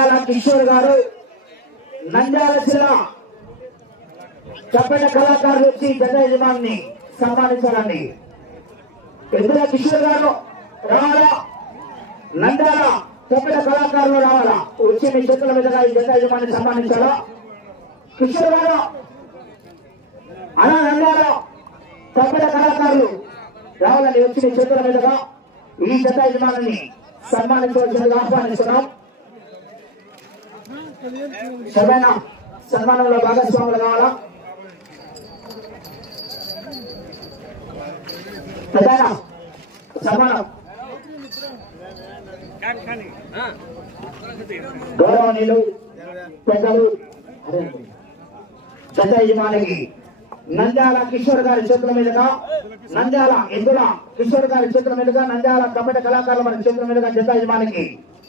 నంద్యాల కిషోర్ గారు నంద్యాల జిల్లా చెప్పిన కళాకారులు వచ్చి జన యజమాని సన్మానించాలండి పెద్దల కిషోర్ గారు రావాలా? నంద్యాల చెప్పిన కళాకారులు రావాలా? వచ్చి మీ చేతుల మీదుగా ఈ జన యజమాని సన్మానించాలా? కిషోర్ గారు అలా నంద్యాల చెప్పిన కళాకారులు రావాలని వచ్చి మీ చేతుల మీదుగా ఈ జత యజమాని సన్మానించవలసిందిగా ఆహ్వానిస్తున్నాం. సర్వేన సన్మానంలో భాగస్వాములు కావాలా ప్రధాన సన్మానం గౌరవనీయులు పెద్దలు పెద్ద యజమానికి నంద్యాల కిషోర్ గారి చేతుల మీదుగా నంద్యాల ఇందుల కిషోర్ గారి చేతుల మీదుగా నంద్యాల కమిటీ కళాకారుల మన చేతుల మీదుగా జత యజమానికి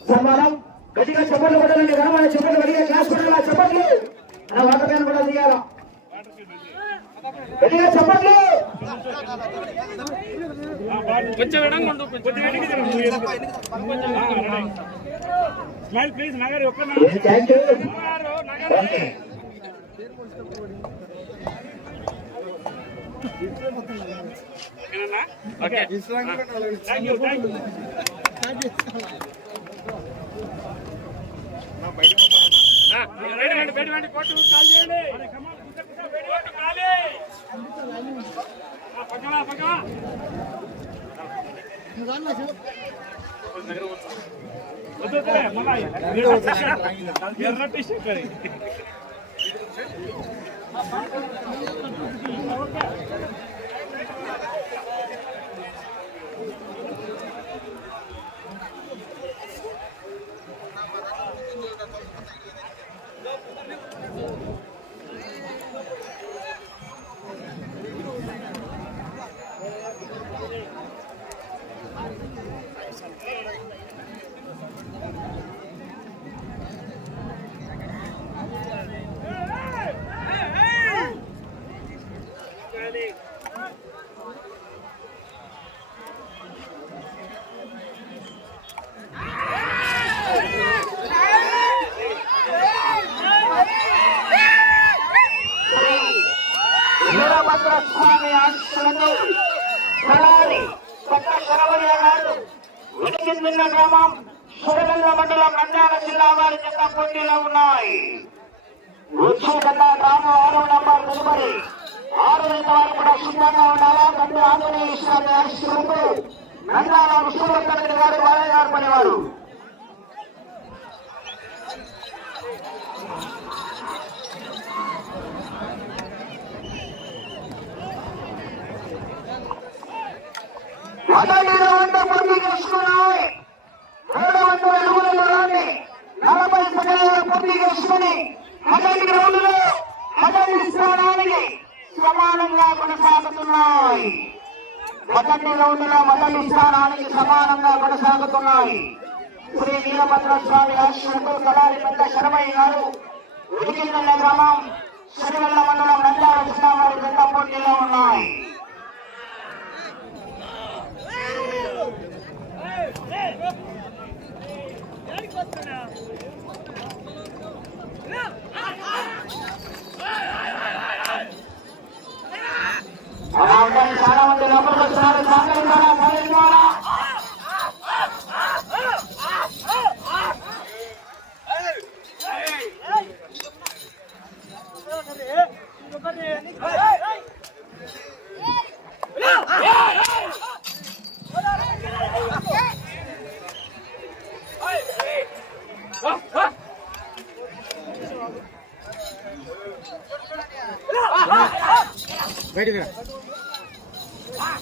సన్మానం. గట్టిగా చెప్పట్లు కొట్టాలండి రామాయణ చెప్పట్లు గట్టిగా క్లాస్ కొట్టాలా చెప్పట్లు అలా వాటర్ క్యాన్ కూడా తీయాలా? గట్టిగా చెప్పట్లు కొంచెం కొంచెం. స్మైల్ ప్లీజ్ నగర్ ఒక్క okay. Thank you thank you మళ్ళా ఎర్ర టీ-షర్ట్ అది. స్వామి ఆశీస్సులతో కళారి కొత్త శరవయ్య గారు ఉడికిందిన్న గ్రామం సురగల్ల మండలం నంద్యాల జిల్లా వారి చెత్త పోటీలో ఉన్నాయి. వచ్చేదన్న గ్రామం ఆరో నంబర్ తదుపరి ఆరు నెలల వారు కూడా సిద్ధంగా ఉండాలా? తండ్రి ఆంజనేయ స్వామి ఆశీస్సులతో నంద్యాల విష్ణువర్ధన్ గారు బాలయ్య గారు పనివారు. మొదటి రౌండ్ పూర్తి చేసుకున్నాయి వందల అడుగుల దూరాన్ని నలభై సెకండ్లు పూర్తి చేసుకుని మొదటి రౌండ్ మొదటి స్థానానికి సమానంగా కొనసాగుతున్నాయి. మొదటి రౌండ్ మొదటి స్థానానికి సమానంగా కొనసాగుతున్నాయి. శ్రీ వీరభద్ర స్వామి ఆశ్రమంతో కళారి పెద్ద శరమయ్య గారు ఉడికిందన్న గ్రామం సిరివెల్ల మండలం నంద్యాల జిల్లా వారి పెద్ద పోటీలో ఉన్నాయి అలా ఉండాలి చాలా మంది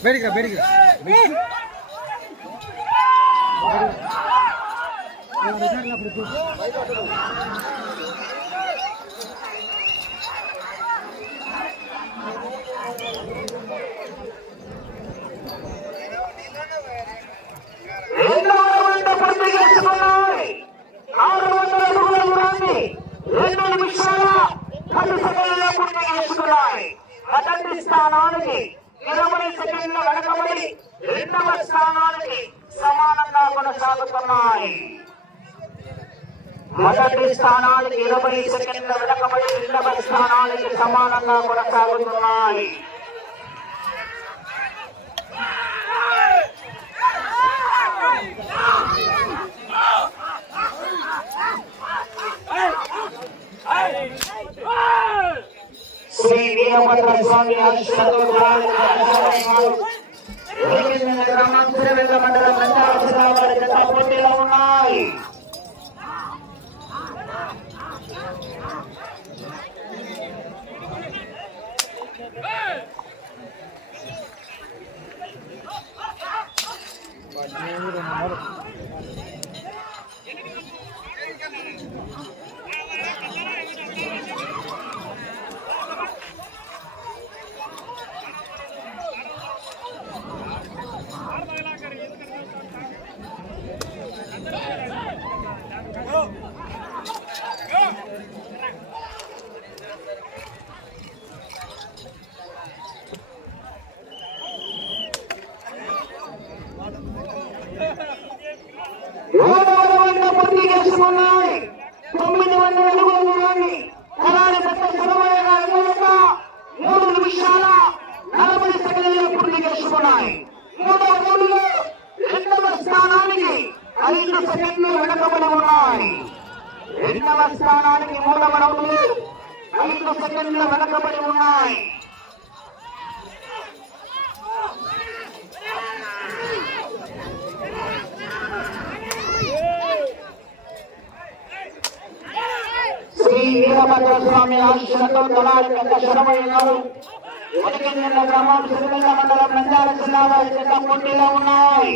బయటికి రా బయటికి రెండు నిమిషాల పూర్తి చేసుకున్నాయి మొదటి స్థానానికి ఇరవై సెకండ్ల వెనకబడి రెండవ స్థానానికి సమానంగా కొనసాగుతున్నాయి. మొదటి స్థానానికి ఇరవై సెకండ్ల వెనకబడి రెండవ స్థానానికి సమానంగా కొనసాగుతున్నాయి. శ్రీ వీరభద్ర స్వామి ఆశీస్సులతో మండలం పోటీలో ఉన్నాయి ఏడు వందల పూర్తి చేసుకున్నాయి తొమ్మిది వందల అడుగుల దూరాన్ని కలాలి పెద్ద సురమయ్య గారి మూలక మూడు నిమిషాల నలభై సెకండ్లు పూర్తి మూడవ రౌండ్లో రెండవ స్థానానికి ఐదు సెకండ్లు వెనకబడి ఉన్నాయి. రెండవ స్థానానికి మూడవ రౌండ్లు ఐదు సెకండ్లు వెనకబడి ఉన్నాయి. శ్రీ వీరభద్రస్వామి ఆశీస్సులతో దళారి పెద్ద శరమయ్య గారు గ్రామం సిరిమల్ల మండలం నంద్యాల జిల్లా వారి పోటీలో ఉన్నాయి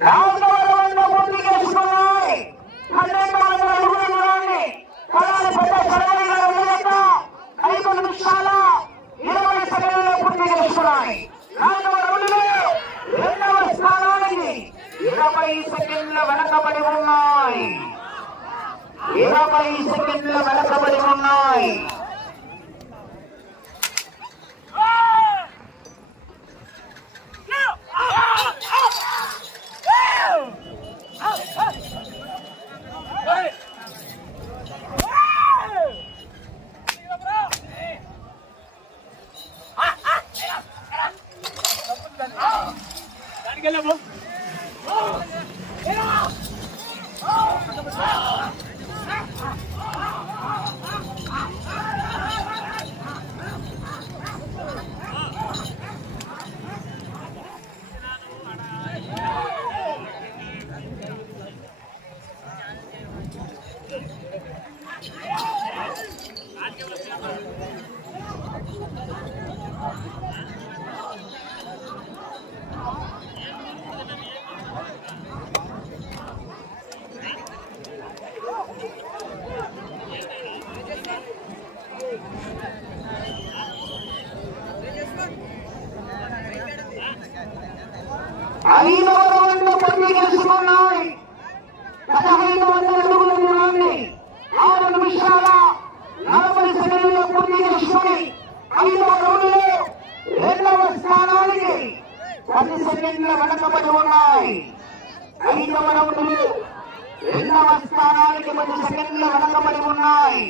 నాలుగవ రౌండ్ పూర్తి చేసుకున్నాయి పన్నెండు వందల అడుగుల దూరాన్ని కళాలి పెద్ద శరమయ్య గారి మూలక ఐదు నిమిషాల ఇరవై సెకండ్లు పూర్తి చేసుకున్నాయి నాలుగవ రౌండ్లో రెండవ స్థానానికి ఇరవై సెకండ్ల వెనకబడి ఉన్నాయి ఇరవై సెకండ్ల వెనకబడి ఉన్నాయి ఐదవ రౌండ్ పూర్తి చేసుకున్నాయి పదహైదు వందల అడుగుల దూరాన్ని ఆరు నిమిషాల నలభై సెకండ్లు పూర్తి చేసుకుని ఐదవ రౌండ్లో రెండవ స్థానానికి పది సెకండ్ల వెనకబడి ఉన్నాయి. ఐదవ రౌండ్లు రెండవ స్థానానికి పది సెకండ్ల వెనకబడి ఉన్నాయి.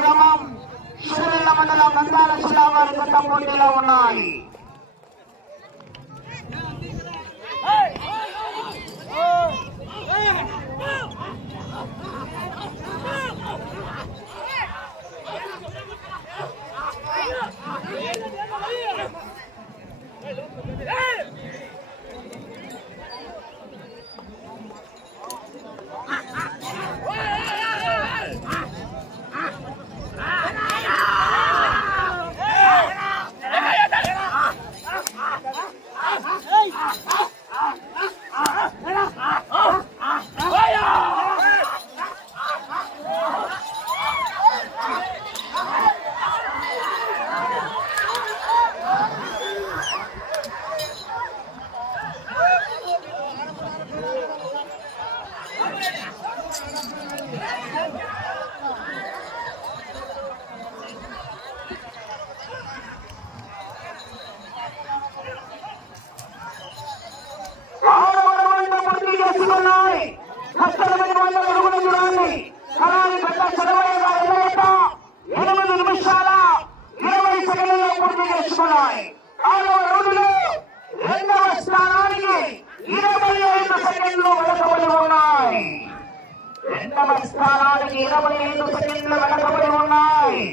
గ్రామం శివరెల్ల మండలం నందాల జిల్లా వారి గత పోటీలో ఉన్నాయి. Hey రౌండ్ పూర్తి చేసుకున్నాయి కష్టమైన వంద అడుగులు చూడండి కళాని పెద్ద చదవయ్య గారి ఎదుట ఎనిమిది నిమిషాల ఇరవై సెకండ్లలో పూర్తి చేసుకున్నాయి ఆరవ రౌండ్లో రెండవ స్థానానికి ఇరవై ఐదు సెకండ్లు వెనకబడి ఉన్నాయి. రెండవ స్థానానికి ఇరవై ఐదు సెకండ్లు వెనకబడి ఉన్నాయి.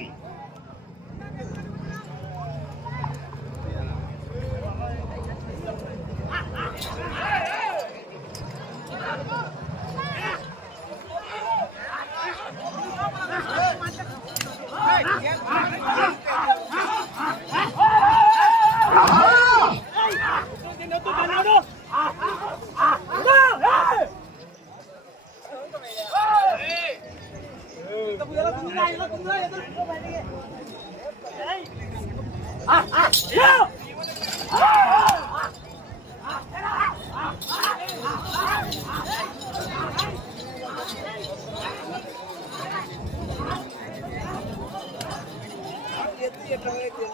எட்டு எட்டு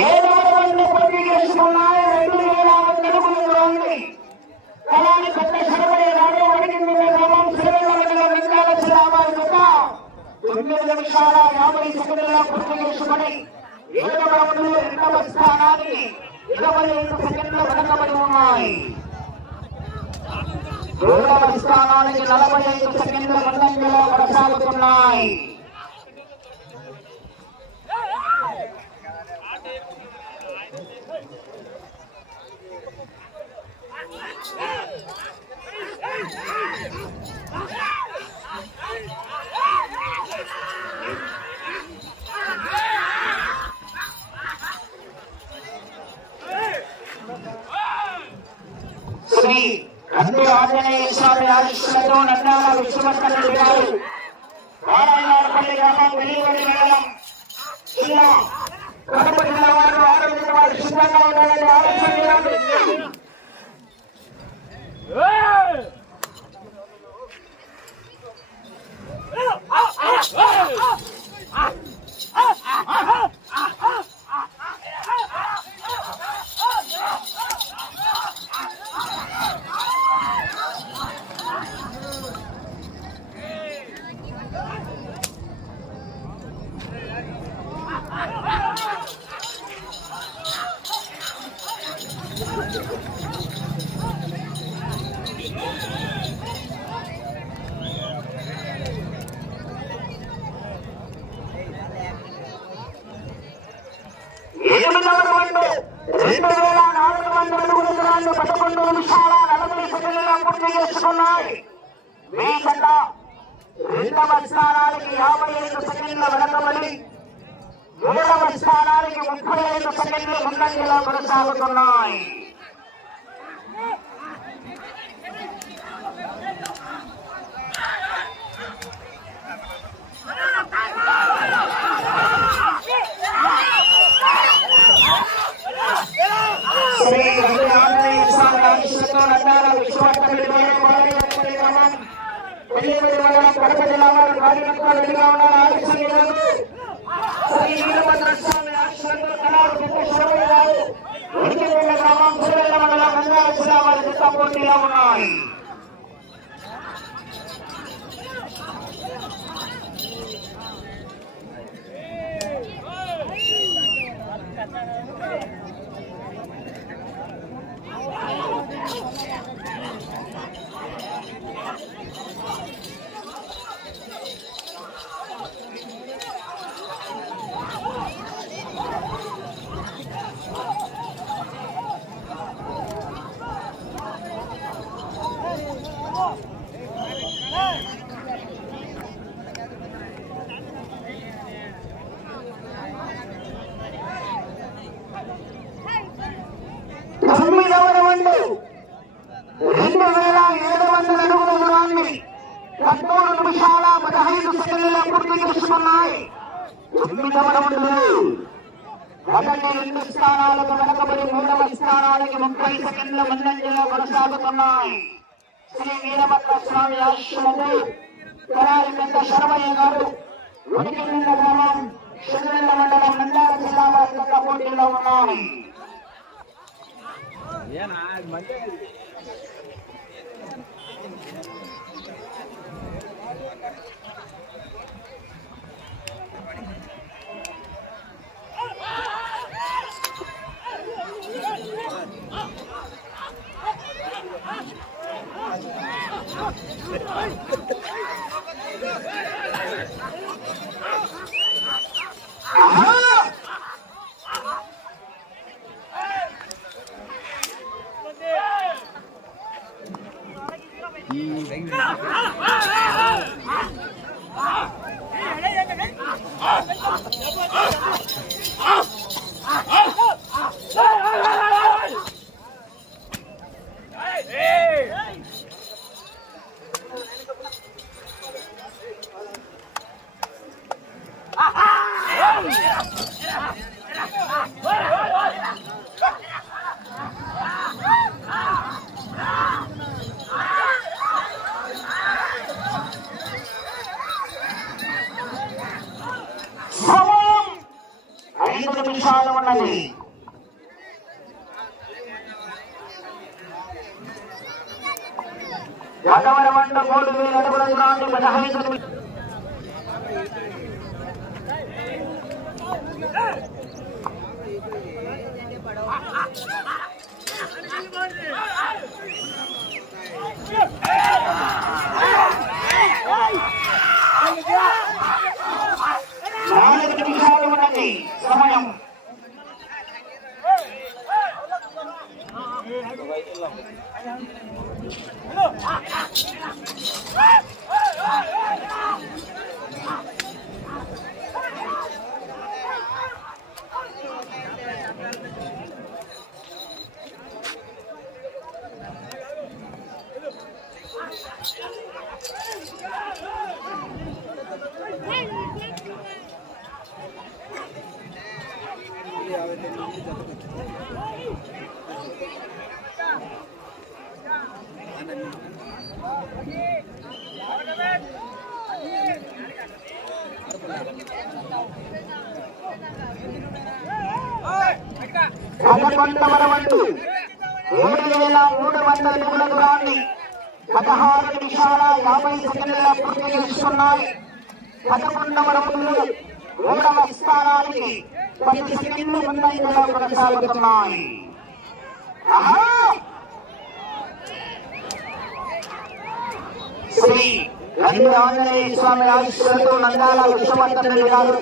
ఏడవ రౌండ్ పూర్తి చేసుకున్నాయి రెండు వేల ఉంది పెద్ద అడిగింది గ్రామం యొక్క తొమ్మిది నిమిషాల యాభై సెకండ్ల పూర్తి చేసుకుని ఏడవ రెండవ స్థానానికి ఇరవై ఐదు సెకండ్లు వెనకబడి ఉన్నాయి మూడవ స్థానానికి నలభై ఐదు సెకండ్ల ముందంజలో కొనసాగుతున్నాయి నంది ఆంజనేయ స్వామి ఆశీస్సులతో నందాల విశ్వవర్ధన్ రెడ్డి గారు నారాయణపల్లి గ్రామం వెలివడి మండలం జిల్లా కడప జిల్లా వారు ఆరోగ్య వారు సిద్ధంగా ఉండాలని ఆలోచన చేయాలి. ఎనిమిదవ రౌండ్ రెండు వేల నాలుగు వందల అడుగుల దూరాన్ని పదకొండు నిమిషాల నలభై సెకండ్ల పూర్తి చేసుకున్నాయి మీ జత రెండవ స్థానానికి యాభై ఐదు సెకండ్ల వెనకబడి మూడవ స్థానానికి ముప్పై ఐదు సెకండ్లు ముందంజలో కొనసాగుతున్నాయి శ్రీ నంది ఆంజనేయ స్వామి ఆశీస్సులతో మండలం నంద్యాల విశ్వవర్ధన్ రెడ్డి గ్రామం పెళ్ళిపల్లి మండలం కడప జిల్లా వారు కార్యకర్తలు రెడీగా ఉన్నారు ఆలస్యం శ్రీ వీరభద్ర స్వామి గారు గ్రామం సురేంద్ర మండలం నంద్యాల జిల్లా వారి పోటీలో ఉన్నాయి తొమ్మిదవ రౌండ్ రెండు వేల ఏడు వందల అడుగుల దూరాన్ని పదమూడు నిమిషాల పదహైదు సెకండ్ల పూర్తి చేసుకున్నాయి తొమ్మిదవ రౌండ్ మొదటి రెండు స్థానాలకు వెనకబడి మూడవ స్థానానికి ముప్పై సెకండ్ల ముందంజలో కొనసాగుతున్నాయి శ్రీ వీరభద్ర స్వామి ఆశ్రమము కరారి పెద్ద శరవయ్య గారు ఉడికింద గ్రామం శుద్ధిల మండలం నంద్యాల జిల్లా వారి యొక్క పోటీలో ఉన్నాయి సమయం యాభై సెకండ్ల పూర్తి చేసుకున్నాయి పదకొండవ రౌండ్లు మూడవ స్థానానికి పది సెకండ్లు ముందంజలో కొనసాగుతున్నాయి. శ్రీ నంది ఆంజనేయ స్వామి ఆశీస్సులతో నందాల విశ్వవర్ధన్ రెడ్డి గారు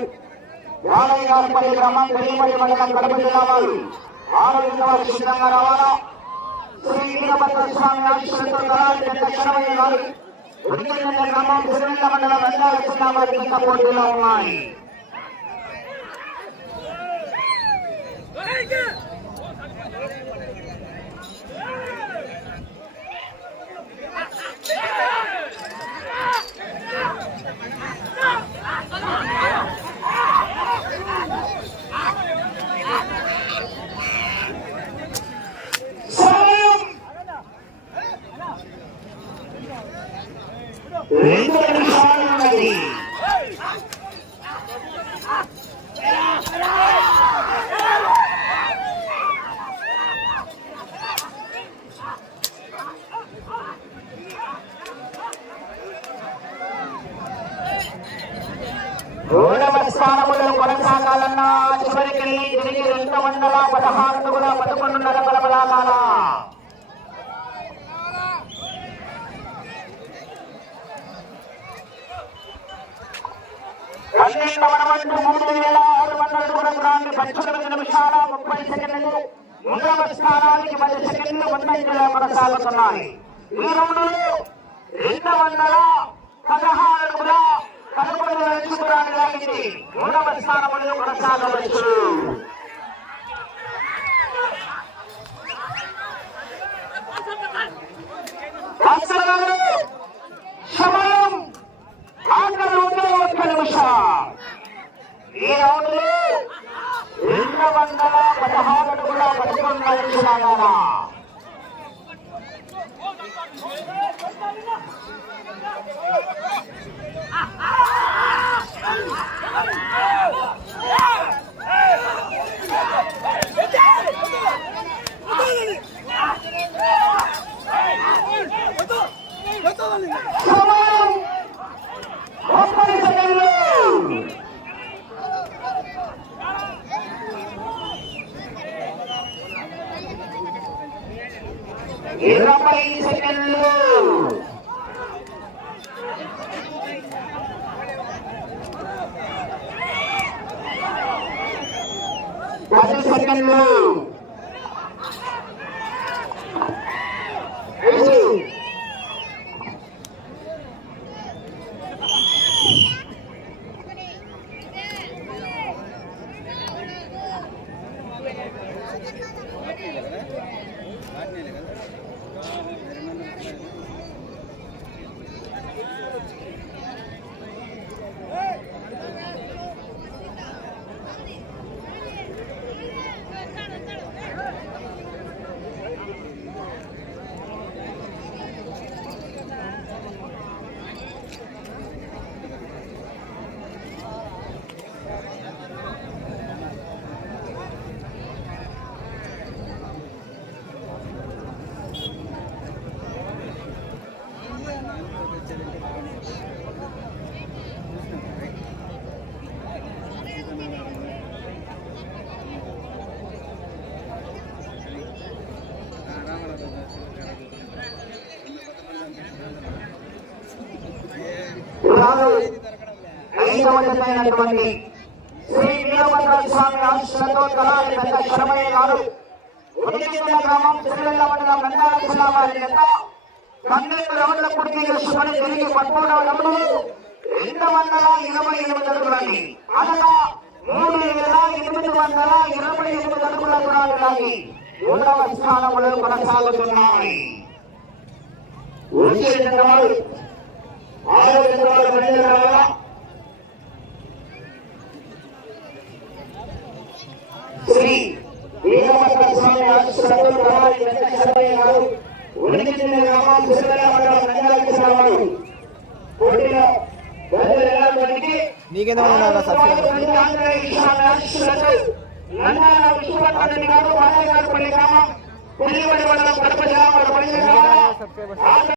వాలయ్యగారిపల్లి గ్రామం పెళ్ళిపల్లి మండలం కడప జిల్లా వారు ఆరోగ్య వారు సిద్ధంగా రావాలా శ్రీ వీరభద్ర స్వామి ఆశీస్సులతో తలారి పెద్ద శరవయ్య గారు ఉడికింద గ్రామం సిరివెల్ల మండలం నందాల పోటీలో ఉన్నాయి కావాలన్నా చివరికెళ్ళి తిరిగి రెండు వందల పదహారు అడుగుల పదకొండు నలభై బలాగాల పన్నెండవ మూడు వేల ఆరు వందల అడుగుల దూరాన్ని పద్దెనిమిది నిమిషాల ముప్పై సెకండ్లు మూడవ స్థానానికి పది సెకండ్లు ముందంజలో కొనసాగుతున్నాయి. ఈ రౌండ్లో రెండు వందల పదహారు అడుగుల పదకొండు లక్షల దూరాన్ని లాగింది మూడవ స్థానంలో కొనసాగవచ్చు భాస్కర్ గారు, సమయం ఆఖరి ఉండే ఒక్క నిమిషం ఈ రౌండ్లో రెండు వందల పదహారు అడుగుల పదకొండు లక్షల సమయం ముప్పై సెకండ్లు ఇరవై సెకండ్లు పది సెకండ్లు ఐదవ శ్రీ వీరభద్ర స్వామి ఆశీస్సులతో కళాని పెద్ద శరమయ్య గారు ఉదయగిరి గ్రామం సిరివెల్ల మండలం నంద్యాల జిల్లా వారి జత పన్నెండు రౌండ్ల పూర్తి చేసుకుని తిరిగి రౌండ్లు రెండు వందల ఇరవై ఎనిమిది అడుగులని అనగా మూడు వేల ఎనిమిది వందల ఇరవై ఎనిమిది అడుగుల మూడవ స్థానంలో కొనసాగుతున్నాయి. వచ్చే ఆరో శ్రీ వీరభద్ర స్వామి కళాని పెద్ద శరమయ్య గారు ఉనికి మండలం పోటీలో బాలయ్య పల్లి గ్రామం మండలం కడప జిల్లా